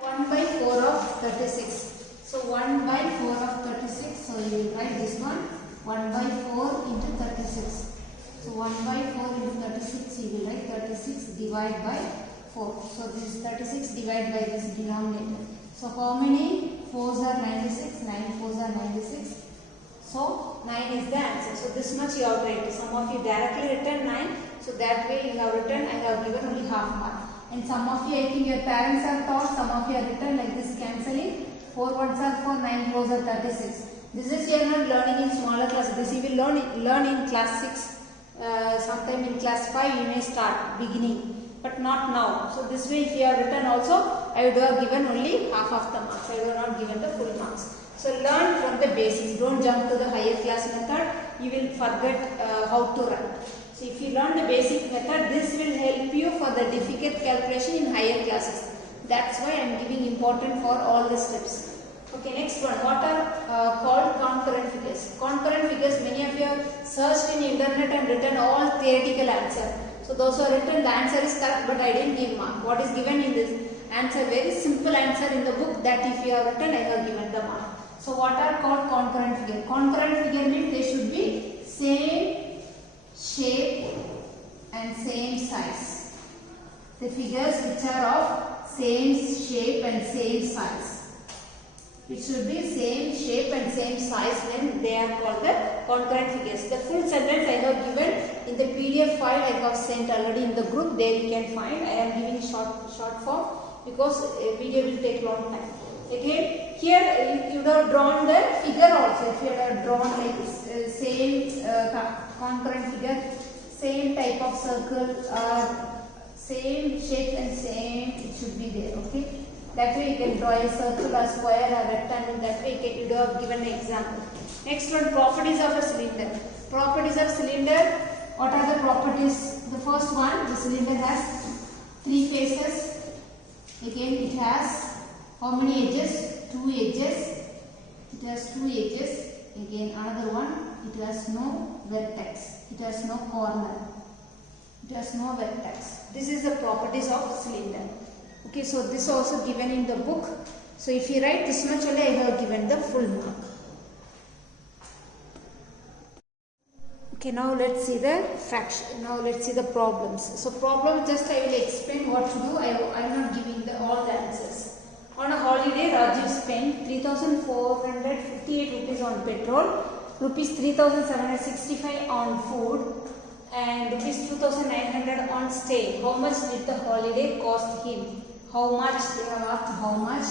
1 by 4 of 36. So 1 by 4 of 36. So you will write this one 1 by 4 into 36. So 1 by 4 into 36 you will write 36 divided by 4. So this is 36 divided by this denominator. So how many 4s are 96? 9 4s are 96. So 9 is the answer. So this much you have written. Some of you directly written 9. So that way you have written, I have given only half mark. And some of you, I think your parents are taught, some of you are written like this cancelling. 4 ones are 4, 9 4s are 36. This is you are not learning in smaller classes. This you will learn in class 6. Sometime in class 5 you may start beginning. But not now. So this way if you have written also, I would have given only half of the marks. I would have not given the full marks. So learn from the basics. Don't jump to the higher class method. You will forget how to write. So if you learn the basic method, this will help you for the difficult calculation in higher classes. That's why I am giving important for all the steps. Okay, next one. What are called concurrent figures? Concurrent figures, many of you have searched in internet and written all theoretical answer. So those who have written the answer is correct, but I didn't give mark. What is given in this answer? Very simple answer in the book, that if you have written, I have given the mark. So what are called concurrent figure? Concurrent figure means they should be same shape and same size. The figures which are of same shape and same size. It should be same shape and same size when they are called the concurrent figures. The full sentence I have given in the PDF file I have sent already in the group. There you can find. I am giving short form because video will take long time. Again, here you have drawn the figure also. If you have drawn like same concurrent figure, same type of circle, same shape and same, it should be there. Okay. That way you can draw a circle, a square, a rectangle. That way you would have given an example. Next one, properties of a cylinder. Properties of cylinder. What are the properties? The first one, the cylinder has 3 faces. Again, it has how many edges? 2 edges. It has 2 edges. Again, another one, it has no vertex. It has no corner. It has no vertex. This is the properties of cylinder. Okay, so this is also given in the book. So if you write this much only, I have given the full mark. Okay, now let's see the fraction. Now let's see the problems. So problem, just I will explain what to do. I am not giving all the answers. On a holiday, Rajiv spent 3,458 rupees on petrol, rupees 3,765 on food, and rupees 2,900 on stay. How much did the holiday cost him? How much? They have asked how much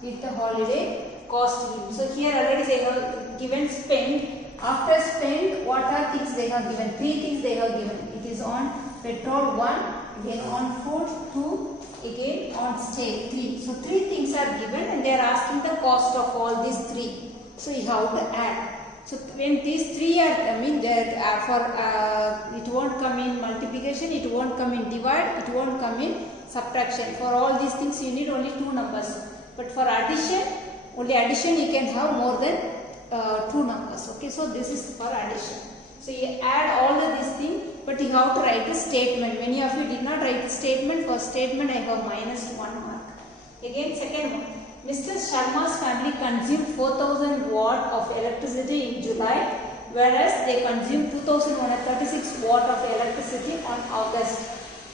did the holiday cost him. So here already they have given spend. After spend, what are things they have given? 3 things they have given. It is on petrol 1, again on food 2, again on stay 3. So 3 things are given and they are asking the cost of all these 3. So you have to add. So when these 3 are, it won't come in multiplication, it won't come in divide, it won't come in subtraction. For all these things you need only 2 numbers. But for addition, only addition you can have more than 2 numbers. Okay, so this is for addition. So you add all of these things, but you have to write a statement. Many of you did not write a statement. For statement I have -1 mark. Again, second one. Mr. Sharma's family consumed 4,000 watt of electricity in July, whereas they consumed 2,136 watt of electricity on August.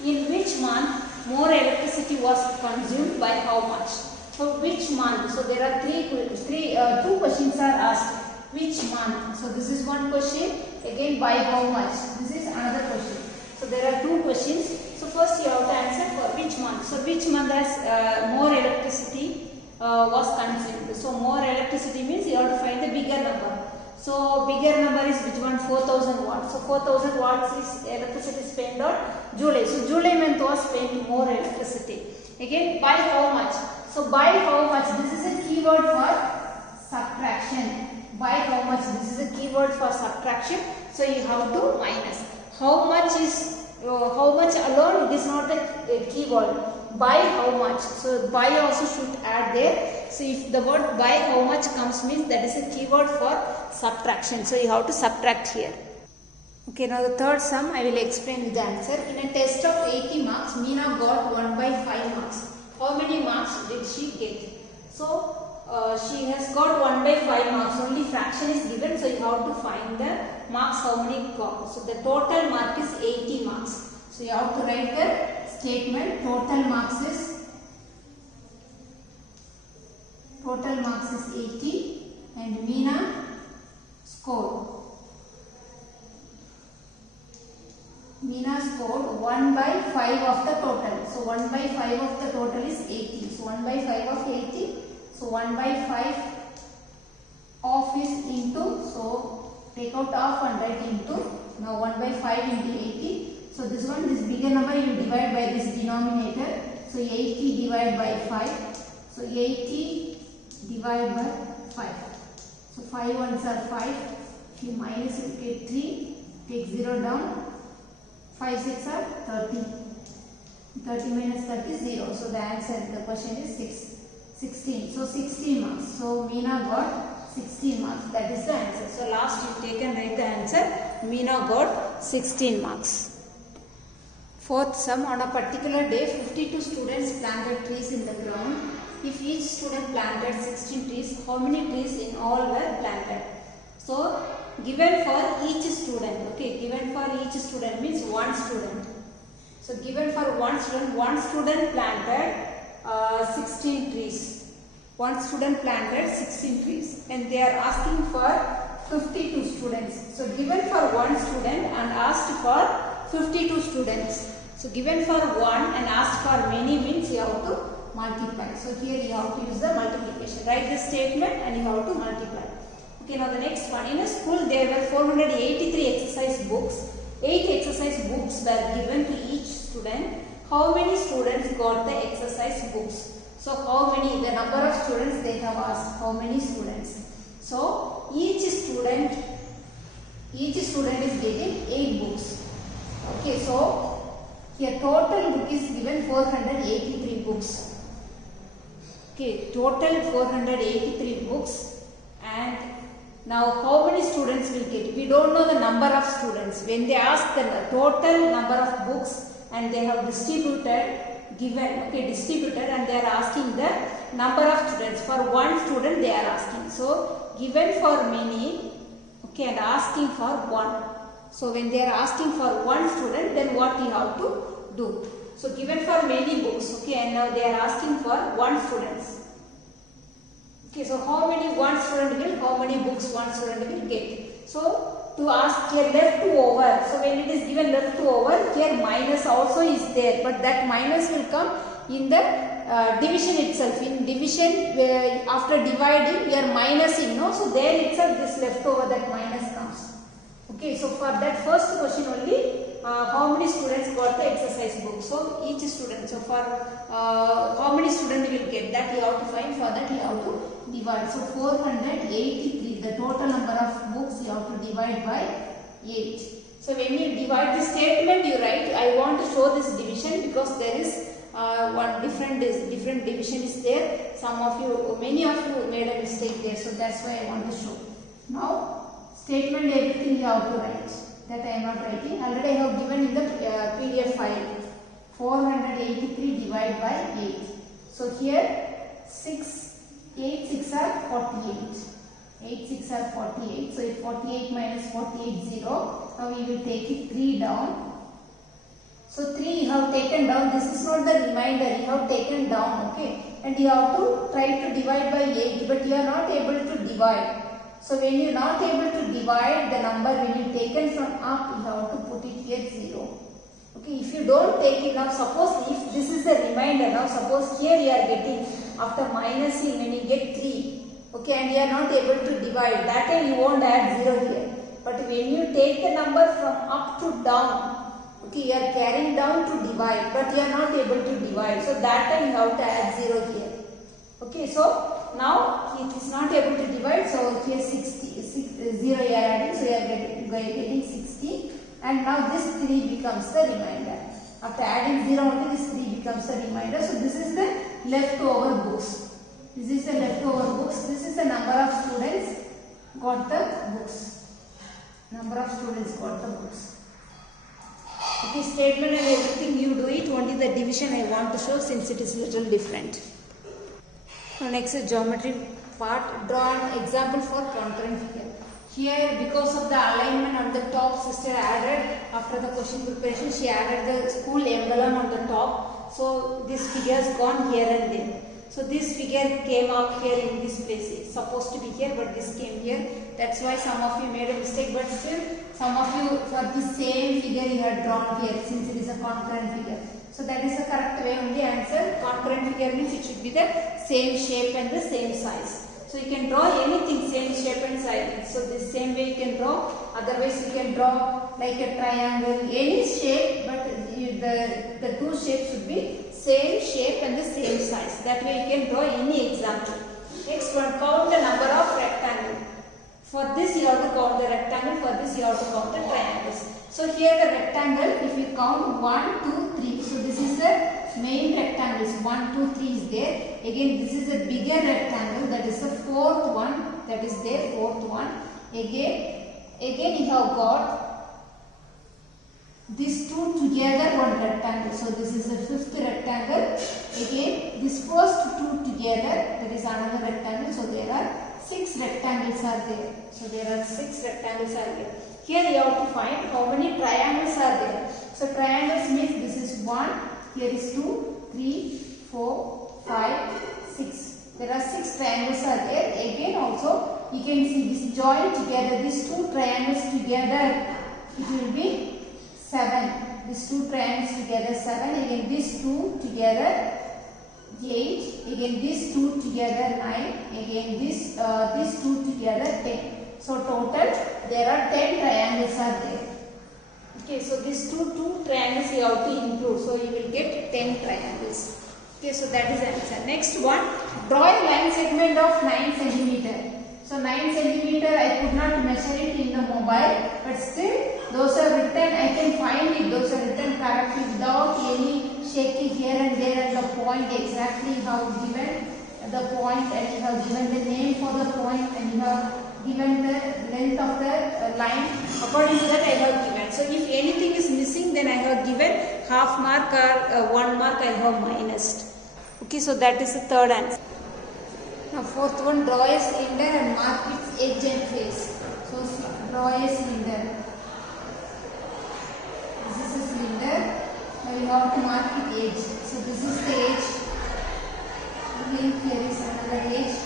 In which month more electricity was consumed, by how much? For which month? So there are two questions are asked. Which month? So this is one question. Again, by how much? This is another question. So there are 2 questions. So first you have to answer for which month. So which month has more electricity was consumed. So more electricity means you have to find the bigger number. So bigger number is which one? 4,000 watts. So 4,000 watts is electricity spent on July. So July month was spent more electricity. Again, by how much? So by how much? This is a keyword for subtraction. By how much? This is a keyword for subtraction. So you have to minus. How much is how much alone? It is not a keyword. By how much? So by also should add there. So if the word by how much comes, means that is a keyword for subtraction. So you have to subtract here. Okay, now the third sum I will explain with the answer. In a test of 80 marks, Meena got 1 by 5 marks. how many marks did she get? So she has got 1 by 5 marks, only fraction is given, so you have to find the marks how many got. So the total mark is 80 marks. So you have to write the statement, total marks is 80 and Meena scored 1 by 5 of the total. So 1 by 5 of the total is 80. So 1 by 5 of 80. So 1 by 5 of is into. So take out half and write into. Now 1 by 5 into 80. So this one, this bigger number you divide by this denominator. So 80 divided by 5. So 80 divided by 5. So 5 ones are 5. If you minus you get 3. Take 0 down. 5 6 are 30. 30 minus 30 is 0. So the answer, the question is 16. So 16 marks. So Meena got 16 marks. That is the answer. So last you take and write the answer. Meena got 16 marks. Fourth sum, on a particular day 52 students planted trees in the ground. If each student planted 16 trees, how many trees in all were planted? So given for each student, okay, given for each student means one student. So given for one student planted 16 trees. One student planted 16 trees and they are asking for 52 students. So given for one student and asked for 52 students. So given for one and asked for many means you have to multiply. So here you have to use the multiplication. Write the statement and you have to multiply. Okay, now the next one. In a school there were 483 exercise books. 8 exercise books were given to each student. How many students got the exercise books? So how many, the number of students they have asked, how many students? So each student is getting 8 books. Okay, so here total book is given 483 books. Okay, total 483 books. And now how many students will get? We don't know the number of students. When they ask the total number of books and they have distributed and they are asking the number of students. For one student they are asking. So given for many, okay, and asking for one. So when they are asking for one student, then what you have to do? So given for many books, okay, and now they are asking for one student. Okay, so how many one student will, how many books one student will get? So to ask here left to over. So when it is given left to over, here minus also is there, but that minus will come in the division itself. In division, where after dividing, we are minusing, no? So there itself this left over, that minus comes. Okay, so for that first question only, how many students got the exercise book? So each student. So for how many students will get, that you have to find. For that you have to divide. So 483, the total number of books you have to divide by 8. So when you divide the statement, you write, I want to show this division because there is one different division is there. Many of you made a mistake there, so that's why I want to show. Now statement, everything you have to write. That I am not writing. Already I have given in the PDF file. 483 divided by 8. So here 8 6 are 48. 8 6 are 48. So if 48 minus 48 0. Now we will take it 3 down. So 3 you have taken down. This is not the remainder. You have taken down. Okay. And you have to try to divide by 8. But you are not able to divide. So when you are not able to divide the number, when you taken from up, you have to put it here 0. Okay, if you don't take it now, suppose if this is the remainder, now suppose here you are getting, after minusing, when you get 3, okay, and you are not able to divide, that time you won't add 0 here. But when you take the number from up to down, okay, you are carrying down to divide, but you are not able to divide. So that time you have to add 0 here. Okay, so now it is not able to divide, so here 0 you are adding, so you are getting 60, and now this 3 becomes the remainder. After adding 0 only, this 3 becomes the remainder. So this is the leftover books. This is the leftover books. This is the number of students got the books. Number of students got the books. Okay, statement and everything you do it only the division I want to show since it is little different. Now next is geometry part. Draw an example for concurrent figure. Here, because of the alignment on the top, sister added after the question preparation, she added the school emblem on the top. So this figure has gone here and there. So this figure came up here in this place. It's supposed to be here, but this came here. That's why some of you made a mistake, but still some of you for the same figure you had drawn here since it is a concurrent figure. So that is the correct way only answer. Concurrent figure means it should be the same shape and the same size. So you can draw anything same shape and size. So this same way you can draw. Otherwise you can draw like a triangle, any shape, but the two shapes should be same shape and the same size. That way you can draw any example. Next one, count the number of rectangles. For this you have to count the rectangle, for this you have to count the triangles. So here the rectangle, if you count 1, 2, 3. So this is the main rectangles. 1, 2, 3 is there. Again this is a bigger rectangle, that is the fourth one, that is there, fourth one. Again you have got these two together, one rectangle. So this is the fifth rectangle. Again this first two together, that is another rectangle. So there are 6 rectangles are there. So there are 6 rectangles are there. Here you have to find how many triangles are there. So triangles means this is 1, here is 2, 3, 4, 5, 6. There are 6 triangles are there. Again also you can see this joined together, these 2 triangles together, it will be 7. These 2 triangles together 7. Again these 2 together 8. Again these 2 together 9. Again these 2 together 10. So total there are 10 triangles are there. Okay, so these two triangles you have to include. So you will get 10 triangles. Okay, so that is the answer. Next one, draw a line segment of 9 cm. So 9 cm I could not measure it in the mobile, but still those are written, I can find it, those are written correctly without any shaking here and there, and the point exactly you have given the point, and you have given the name for the point, and you have given the length of the line. According to that I have given. So if anything is missing, then I have given half mark or 1 mark I have minused. Okay, so that is the third answer. Now fourth one, draw a cylinder and mark its edge and face. So draw a cylinder. This is a cylinder. Now you have to mark its edge. So this is the edge. Again here is another edge.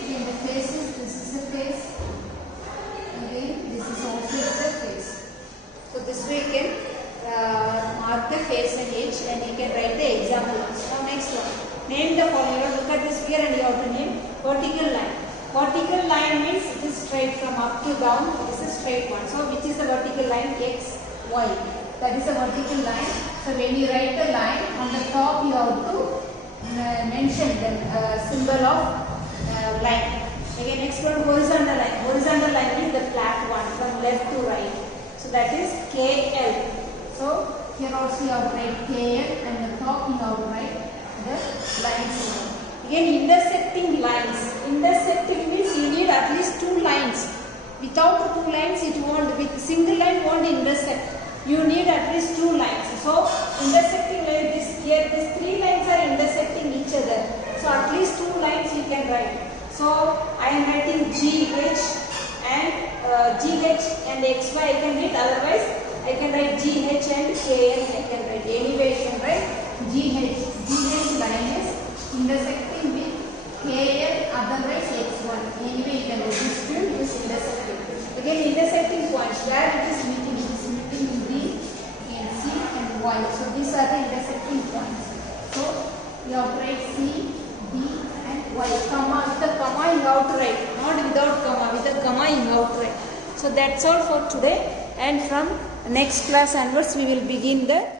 Again the faces, this is the face. Again this is also the face. So this way you can mark the face and edge, and you can write the example. Now next one. Name the following. Look at this figure and you have to name vertical line. Vertical line means it is straight from up to down. This is straight one. So which is the vertical line? X, Y. That is a vertical line. So when you write the line, on the top you have to mention the symbol of line. Again next one, horizontal line. Horizontal line is the flat one from left to right. So that is KL. So here also you have to write KL, and the top you have to write the lines. Again intersecting lines. Intersecting means you need at least 2 lines. Without 2 lines it won't, with single line won't intersect. You need at least 2 lines. So intersecting line, this here these 3 lines are intersecting each other. So at least 2 lines you can write. So I am writing GH and GH and XY I can write, otherwise I can write GH and KN I can write. Anyway you can write GH. GH line is intersecting with KL, otherwise X1. Anyway you can write this two is intersecting. Again intersecting points where it is meeting. It is meeting in B, in C and Y. So these are the intersecting points. So you have to write C, D and Y. Comma, with the comma you have to write. Not without comma, with the comma you have to write. So that's all for today, and from next class onwards we will begin the